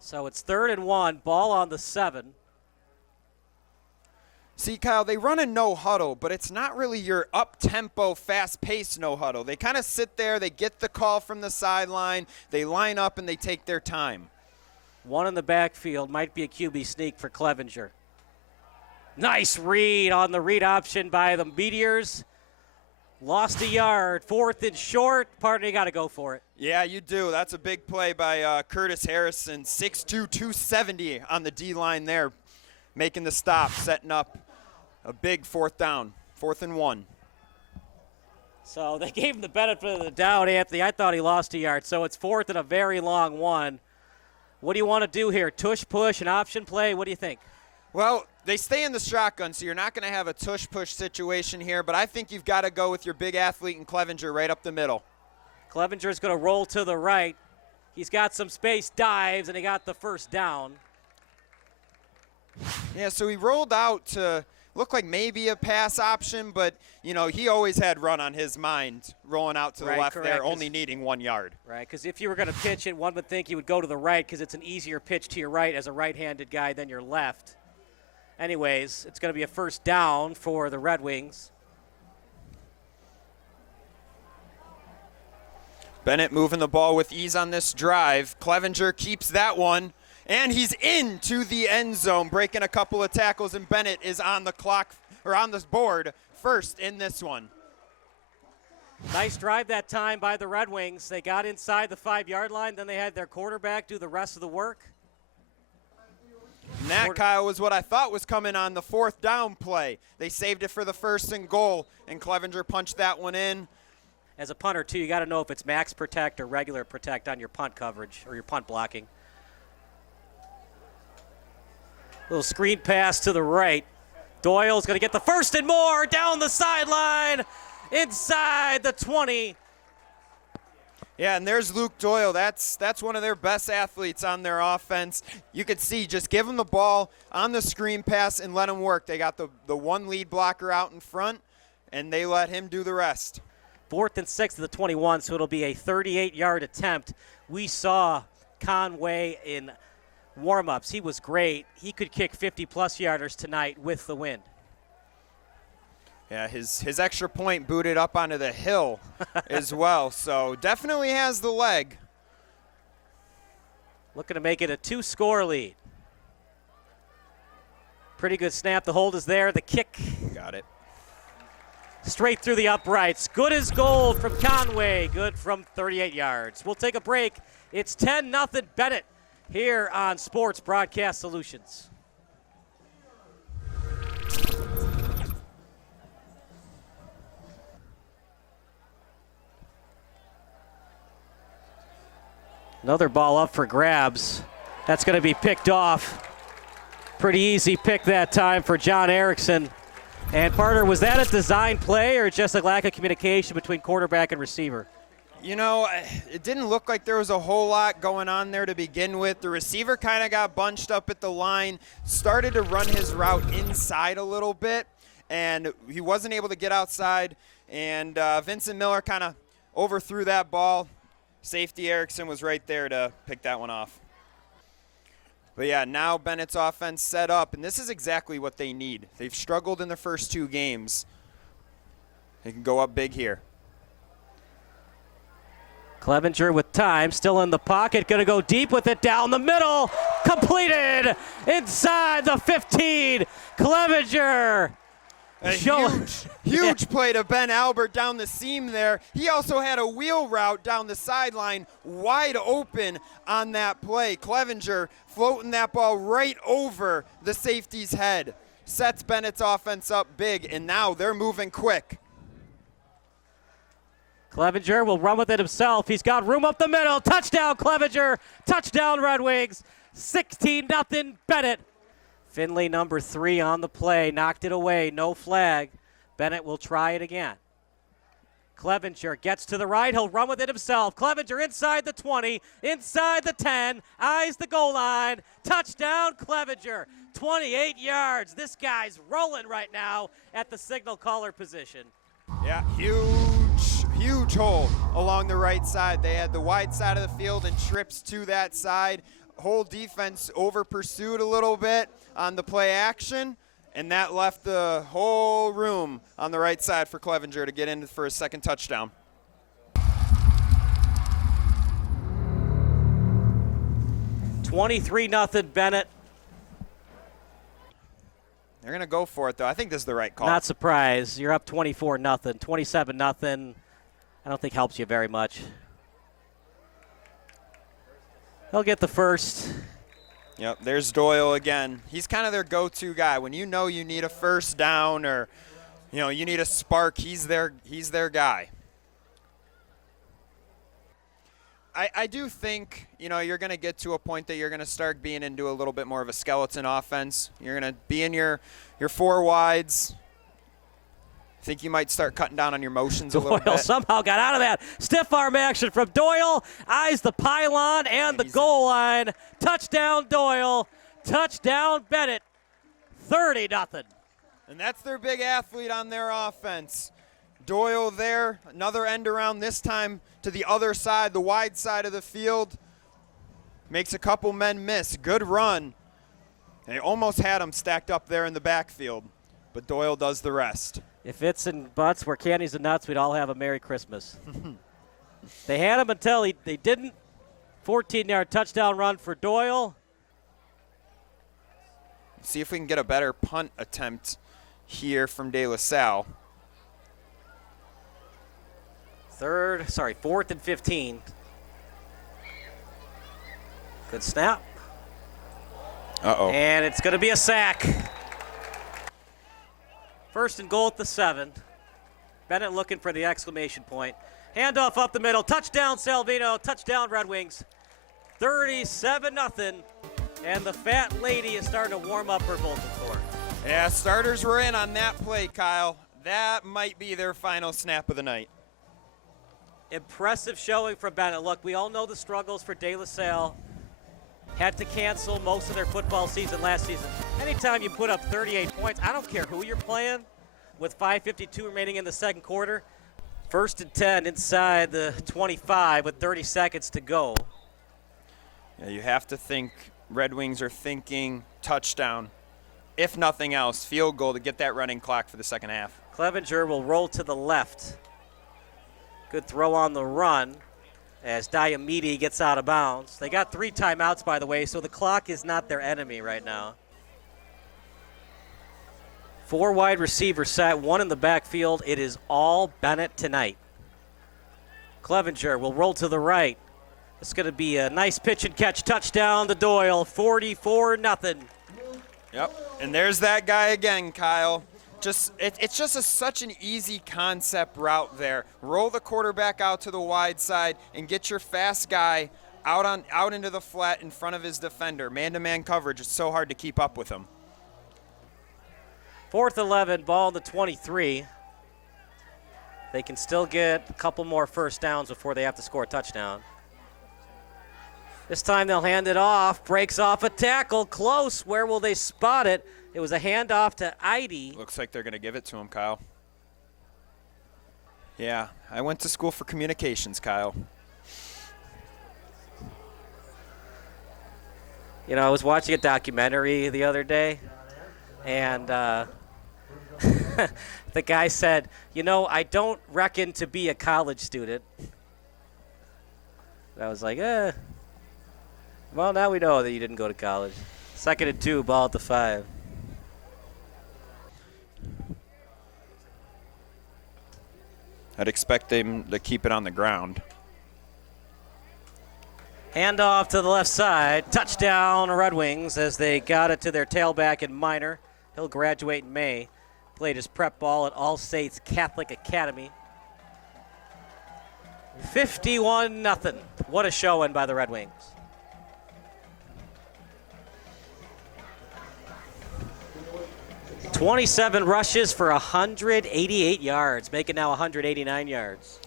So it's 3rd and 1, ball on the 7. See, Kyle, they run a no huddle, but it's not really your up-tempo, fast-paced no huddle. They kind of sit there, they get the call from the sideline, they line up, and they take their time. One in the backfield, might be a QB sneak for Clevenger. Nice read on the read option by the Meteors. Lost a yard, 4th and short. Partner, you got to go for it. Yeah, you do. That's a big play by Curtis Harrison, 6'2", 270 on the D-line there, making the stop, setting up a big 4th down, 4th and 1. So they gave him the benefit of the doubt, Anthony. I thought he lost a yard, so it's 4th and a very long one. What do you want to do here? Tush push, an option play? What do you think? Well, they stay in the shotgun, so you're not going to have a tush-push situation here, but I think you've got to go with your big athlete in Clevenger right up the middle. Clevenger's going to roll to the right. He's got some space, dives, and he got the 1st down. Yeah, so he rolled out to look like maybe a pass option, but, you know, he always had run on his mind rolling out to the left there, only needing 1 yard. Right, because if you were going to pitch it, one would think he would go to the right because it's an easier pitch to your right as a right-handed guy than your left. Anyways, it's going to be a 1st down for the Red Wings. Benet moving the ball with ease on this drive. Clevenger keeps that one, and he's into the end zone, breaking a couple of tackles, and Benet is on the clock, or on this board, first in this one. Nice drive that time by the Red Wings. They got inside the 5-yard line, then they had their quarterback do the rest of the work. And that, Kyle, was what I thought was coming on the 4th down play. They saved it for the 1st and goal, and Clevenger punched that one in. As a punter, too, you got to know if it's max protect or regular protect on your punt coverage or your punt blocking. Little screen pass to the right. Doyle's going to get the 1st and more down the sideline, inside the 20. Yeah, and there's Luke Doyle. That's one of their best athletes on their offense. You could see, just give him the ball on the screen pass and let him work. They got the one lead blocker out in front, and they let him do the rest. 4th and 6 to the 21, so it'll be a 38-yard attempt. We saw Conway in warm-ups. He was great. He could kick 50-plus yarders tonight with the wind. Yeah, his extra point booted up onto the hill as well, so definitely has the leg. Looking to make it a 2-score lead. Pretty good snap. The hold is there. The kick. Got it. Straight through the uprights. Good as gold from Conway. Good from 38 yards. We'll take a break. It's 10-0 Benet here on Sports Broadcast Solutions. Another ball up for grabs. That's going to be picked off. Pretty easy pick that time for John Erickson. And partner, was that a design play or just a lack of communication between quarterback and receiver? You know, it didn't look like there was a whole lot going on there to begin with. The receiver kind of got bunched up at the line, started to run his route inside a little bit, and he wasn't able to get outside. And Vincent Miller kind of overthrew that ball. Safety Erickson was right there to pick that one off. But yeah, now Bennett's offense set up, and this is exactly what they need. They've struggled in the first 2 games. They can go up big here. Clevenger with time, still in the pocket, going to go deep with it down the middle. Completed inside the 15. Clevenger. A huge play to Ben Albert down the seam there. He also had a wheel route down the sideline, wide open on that play. Clevenger floating that ball right over the safety's head. Sets Bennett's offense up big, and now they're moving quick. Clevenger will run with it himself. He's got room up the middle. Touchdown, Clevenger. Touchdown, Red Wings. 16-0 Benet. Finley, number 3 on the play. Knocked it away. No flag. Benet will try it again. Clevenger gets to the right. He'll run with it himself. Clevenger inside the 20, inside the 10, eyes the goal line. Touchdown, Clevenger. 28 yards. This guy's rolling right now at the signal caller position. Yeah, huge hole along the right side. They had the wide side of the field and trips to that side. whole defense over pursued a little bit on the play action, and that left the whole room on the right side for Clevenger to get in for his second touchdown. $23-0 Benet. They're going to go for it, though. I think this is the right call. Not surprised. You're up 24-0. 27-0. I don't think helps you very much. They'll get the first. Yep, there's Doyle again. He's kind of their go-to guy. When you know you need a first down or, you need a spark, he's their guy. I do think, you're going to get to a point that you're going to start being into a little bit more of a skeleton offense. You're going to be in your four wides. I think you might start cutting down on your motions a little Doyle bit. somehow got out of that. Stiff arm action from Doyle. Eyes the pylon and the goal line. Touchdown Doyle. Touchdown Benet. 30-0. And that's their big athlete on their offense. Doyle there, another end around, this time to the other side, the wide side of the field. Makes a couple men miss. Good run. They almost had him stacked up there in the backfield, but Doyle does the rest. If it's in butts where candies and nuts, we'd all have a Merry Christmas. They had him until they didn't. 14-yard touchdown run for Doyle. See if we can get a better punt attempt here from De La Salle. 4th and 15. Good snap. Uh-oh. And it's going to be a sack. First and goal at the 7. Benet looking for the exclamation point. Handoff up the middle. Touchdown Salvino. Touchdown Red Wings. 37-0. And the fat lady is starting to warm up her vocal cord. Yeah, starters were in on that play, Kyle. That might be their final snap of the night. Impressive showing from Benet. Look, we all know the struggles for De La Salle. Had to cancel most of their football season last season. Anytime you put up 38 points, I don't care who you're playing, with 5:52 remaining in the second quarter. 1st and 10 inside the 25 with 30 seconds to go. Yeah, you have to think Red Wings are thinking touchdown. If nothing else, field goal to get that running clock for the second half. Clevenger will roll to the left. Good throw on the run as Diamede gets out of bounds. They got 3 timeouts, by the way, so the clock is not their enemy right now. 4 wide receivers set, 1 in the backfield. It is all Benet tonight. Clevenger will roll to the right. It's going to be a nice pitch and catch touchdown to Doyle, 44-0. Yep, and there's that guy again, Kyle. It's just such an easy concept route there. Roll the quarterback out to the wide side and get your fast guy out into the flat in front of his defender. Man-to-man coverage is so hard to keep up with him. 4th 11, ball in the 23. They can still get a couple more first downs before they have to score a touchdown. This time they'll hand it off. Breaks off a tackle. Close. Where will they spot it? It was a handoff to Eide. Looks like they're going to give it to him, Kyle. Yeah, I went to school for communications, Kyle. I was watching a documentary the other day, and the guy said, I don't reckon to be a college student. And I was like, well, now we know that you didn't go to college. 2nd and 2, ball at the 5. I'd expect them to keep it on the ground. Handoff to the left side. Touchdown Red Wings as they got it to their tailback in Minor. He'll graduate in May. Played his prep ball at All Saints Catholic Academy. 51-0. What a showing by the Red Wings. .27 rushes for 188 yards, making now 189 yards.